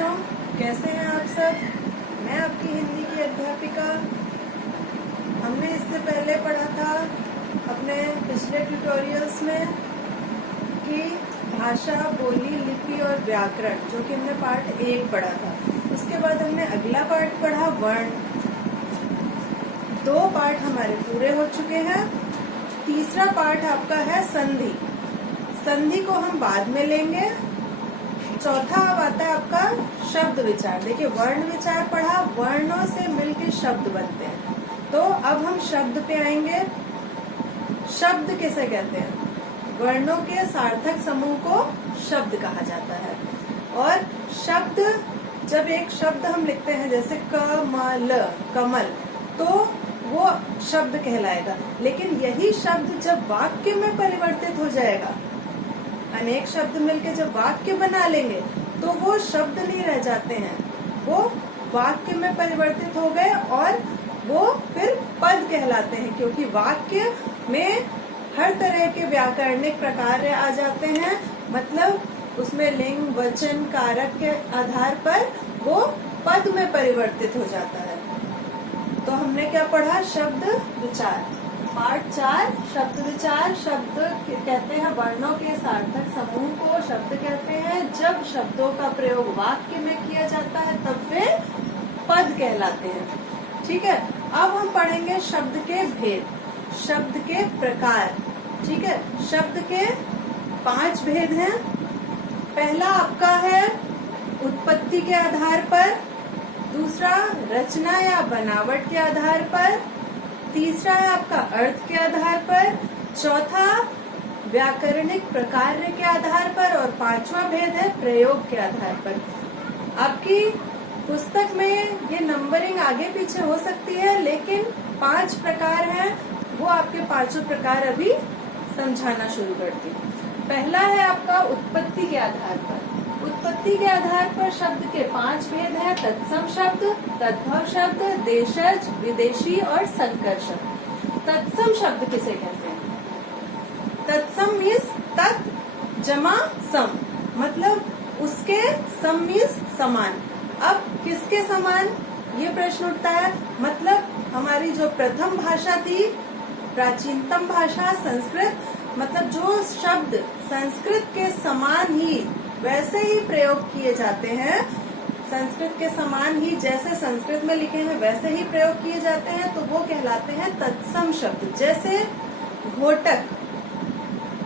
बच्चों, कैसे हैं आप सब। मैं आपकी हिंदी की अध्यापिका। हमने इससे पहले पढ़ा था अपने पिछले ट्यूटोरियल्स में कि भाषा, बोली, लिपि और व्याकरण, जो कि हमने पार्ट 1 पढ़ा था। उसके बाद हमने अगला पार्ट पढ़ा वर्ण। 2 पार्ट हमारे पूरे हो चुके हैं। तीसरा पार्ट आपका है संधि। संधि को हम बाद में लेंगे। चौथा अब आता है आपका शब्द विचार। देखिए, वर्ण विचार पढ़ा, वर्णों से मिलके शब्द बनते हैं। तो अब हम शब्द पे आएंगे। शब्द किसे कहते हैं? वर्णों के सार्थक समूह को शब्द कहा जाता है। और शब्द, जब एक शब्द हम लिखते हैं जैसे कमल, कमल, तो वो शब्द कहलाएगा। लेकिन यही शब्द जब वाक्य में परिवर्तित हो जाएगा, अनेक शब्द मिलके जब वाक्य बना लेंगे, तो वो शब्द नहीं रह जाते हैं, वो वाक्य में परिवर्तित हो गए और वो फिर पद कहलाते हैं। क्योंकि वाक्य में हर तरह के व्याकरणिक प्रकार आ जाते हैं। मतलब उसमें लिंग, वचन, कारक के आधार पर वो पद में परिवर्तित हो जाता है। तो हमने क्या पढ़ा? शब्द विचार। पार्ट 4 शब्द विचार। शब्द कहते हैं वर्णों के सार्थक समूह को शब्द कहते हैं। जब शब्दों का प्रयोग वाक्य में किया जाता है तब वे पद कहलाते हैं। ठीक है, अब हम पढ़ेंगे शब्द के भेद, शब्द के प्रकार। ठीक है, शब्द के 5 भेद हैं। पहला आपका है उत्पत्ति के आधार पर, दूसरा रचना या बनावट के आधार पर, तीसरा है आपका अर्थ के आधार पर, चौथा व्याकरणिक प्रकार के आधार पर, और 5वां भेद है प्रयोग के आधार पर। आपकी पुस्तक में ये नंबरिंग आगे पीछे हो सकती है, लेकिन 5 प्रकार हैं, वो आपके 5 प्रकार अभी समझाना शुरू करती हूँ। पहला है आपका उत्पत्ति के आधार पर। उत्पत्ति के आधार पर शब्द के 5 भेद हैं। तत्सम शब्द, तद्भव शब्द, देशज, विदेशी और संकर शब्द। तत्सम शब्द किसे कहते हैं? तत्सम मीन्स तत् जमा सम, मतलब उसके सम मीन्स समान। अब किसके समान, ये प्रश्न उठता है। मतलब हमारी जो प्रथम भाषा थी, प्राचीनतम भाषा संस्कृत, मतलब जो शब्द संस्कृत के समान ही वैसे ही प्रयोग किए जाते हैं, संस्कृत के समान ही जैसे संस्कृत में लिखे हैं वैसे ही प्रयोग किए जाते हैं, तो वो कहलाते हैं तत्सम शब्द। जैसे घोटक,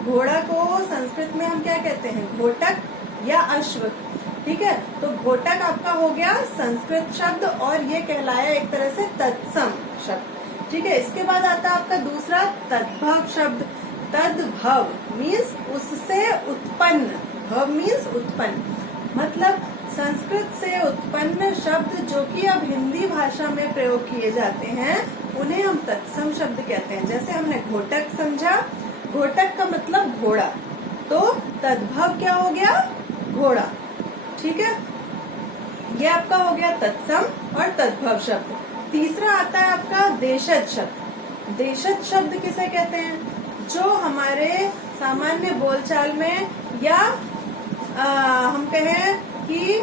घोड़ा को संस्कृत में हम क्या कहते हैं? घोटक या अश्व। ठीक है, तो घोटक आपका हो गया संस्कृत शब्द और ये कहलाया एक तरह से तत्सम शब्द। ठीक है, इसके बाद आता है आपका दूसरा तद्भव शब्द। तद्भव मीन्स उससे उत्पन्न, भव मीन्स उत्पन्न, मतलब संस्कृत से उत्पन्न शब्द जो कि अब हिंदी भाषा में प्रयोग किए जाते हैं, उन्हें हम तत्सम शब्द कहते हैं। जैसे हमने घोटक समझा, घोटक का मतलब घोड़ा, तो तद्भव क्या हो गया? घोड़ा। ठीक है, ये आपका हो गया तत्सम और तद्भव शब्द। तीसरा आता है आपका देशज शब्द। देशज शब्द किसे कहते हैं? जो हमारे सामान्य बोलचाल में या हम कहें कि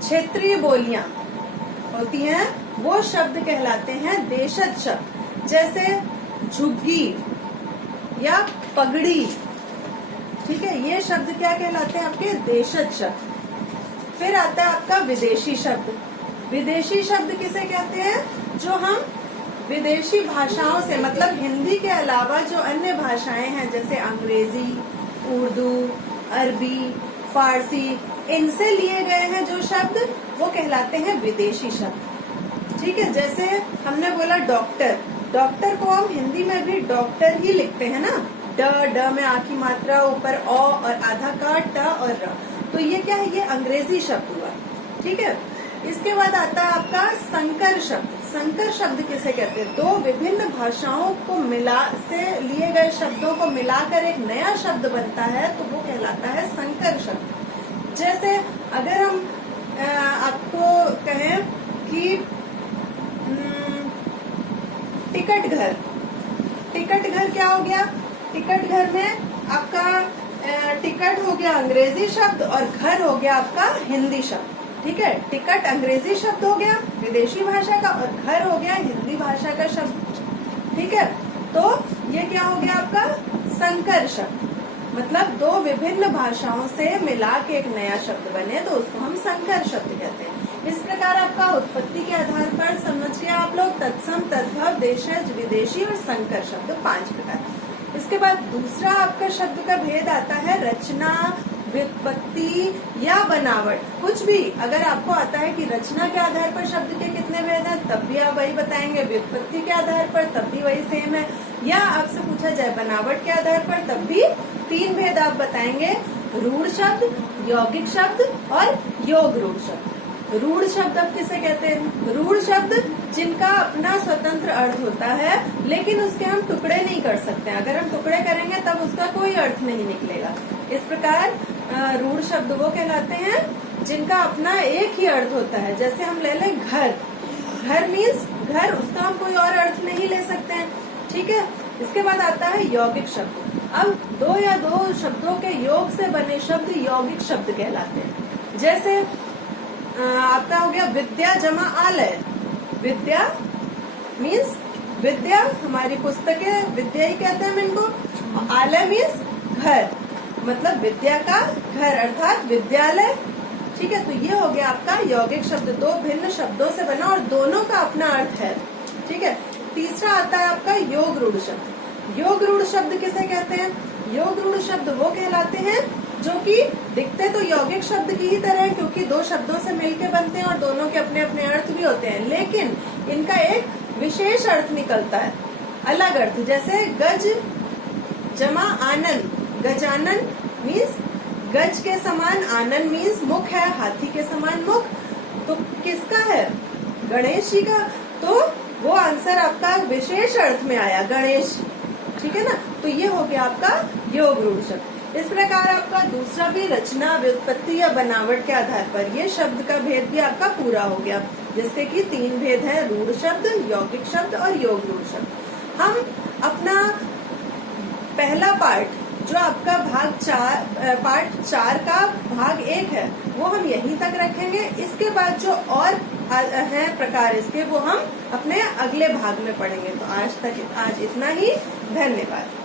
क्षेत्रीय बोलियां होती हैं, वो शब्द कहलाते हैं देशज शब्द। जैसे झुग्गी या पगड़ी। ठीक है, ये शब्द क्या कहलाते हैं? आपके देशज शब्द। फिर आता है आपका विदेशी शब्द। विदेशी शब्द किसे कहते हैं? जो हम विदेशी भाषाओं से, मतलब हिंदी के अलावा जो अन्य भाषाएं हैं जैसे अंग्रेजी, उर्दू, अरबी, फारसी, इनसे लिए गए हैं जो शब्द, वो कहलाते हैं विदेशी शब्द। ठीक है, जैसे हमने बोला डॉक्टर, डॉक्टर को हम हिंदी में भी डॉक्टर ही लिखते हैं ना, ड में आ की मात्रा, ऊपर अ और आधा का ट और र। तो ये क्या है? ये अंग्रेजी शब्द हुआ। ठीक है, इसके बाद आता है आपका संकर शब्द। संकर शब्द किसे कहते हैं? 2 विभिन्न भाषाओं को से लिए गए शब्दों को मिलाकर एक नया शब्द बनता है, तो वो कहलाता है संकर शब्द। जैसे अगर हम आपको कहें कि टिकट घर, टिकट घर क्या हो गया? टिकट घर में आपका टिकट हो गया अंग्रेजी शब्द और घर हो गया आपका हिंदी शब्द। ठीक है। टिकट अंग्रेजी शब्द हो गया विदेशी भाषा का, और घर हो गया हिंदी भाषा का शब्द, ठीक है। तो ये क्या हो गया आपका संकर शब्द, मतलब दो विभिन्न भाषाओं से मिला के एक नया शब्द बने तो उसको हम संकर शब्द कहते हैं। इस प्रकार आपका उत्पत्ति के आधार पर समझ गया आप लोग तत्सम, तद्भव, देशज, विदेशी और संकर शब्द 5 प्रकार। इसके बाद दूसरा आपका शब्द का भेद आता है रचना, व्युत्पत्ति या बनावट। कुछ भी अगर आपको आता है कि रचना के आधार पर शब्द के कितने भेद हैं तब भी आप वही बताएंगे, व्युत्पत्ति के आधार पर तब भी वही सेम है, या आपसे पूछा जाए बनावट के आधार पर तब भी 3 भेद आप बताएंगे, रूढ़ शब्द, यौगिक शब्द और योग रूढ़ शब्द। रूढ़ शब्द अब किसे कहते हैं? रूढ़ शब्द जिनका अपना स्वतंत्र अर्थ होता है लेकिन उसके हम टुकड़े नहीं कर सकते, अगर हम टुकड़े करेंगे तब उसका कोई अर्थ नहीं निकलेगा। इस प्रकार रूढ़ शब्द वो कहलाते हैं जिनका अपना एक ही अर्थ होता है। जैसे हम ले लें घर, घर मीन्स घर, उसका हम कोई और अर्थ नहीं ले सकते हैं, ठीक है। इसके बाद आता है यौगिक शब्द। अब 2 या 2 शब्दों के योग से बने शब्द यौगिक शब्द कहलाते हैं। जैसे आपका हो गया विद्या जमा आलय। विद्या मीन्स विद्या, हमारी पुस्तकें विद्या ही कहते हैं हम इनको। आलय मीन्स घर, मतलब विद्या का घर अर्थात विद्यालय, ठीक है। तो ये हो गया आपका यौगिक शब्द, 2 भिन्न शब्दों से बना और दोनों का अपना अर्थ है, ठीक है। तीसरा आता है आपका योग रूढ़ शब्द। योग रूढ़ शब्द किसे कहते हैं? योग रूढ़ शब्द वो कहलाते हैं जो कि दिखते तो यौगिक शब्द की ही तरह है क्योंकि 2 शब्दों से मिलके बनते हैं और दोनों के अपने अपने अर्थ भी होते हैं, लेकिन इनका एक विशेष अर्थ निकलता है, अलग अर्थ। जैसे गज जमा आनंद, गजानन मीन्स गज के समान, आनंद मीन्स मुख है, हाथी के समान मुख, तो किसका है? गणेश जी का। तो वो आंसर आपका विशेष अर्थ में आया, गणेश, ठीक है ना। तो ये हो गया आपका योग रूढ़ शब्द। इस प्रकार आपका दूसरा भी रचना, व्युत्पत्ति या बनावट के आधार पर ये शब्द का भेद भी आपका पूरा हो गया, जिसके कि 3 भेद है, रूढ़ शब्द, यौगिक शब्द और योग रूढ़ शब्द। हम अपना पहला पार्ट जो आपका पार्ट 4 का भाग 1 है वो हम यहीं तक रखेंगे। इसके बाद जो और है प्रकार इसके वो हम अपने अगले भाग में पढ़ेंगे। तो आज इतना ही, धन्यवाद।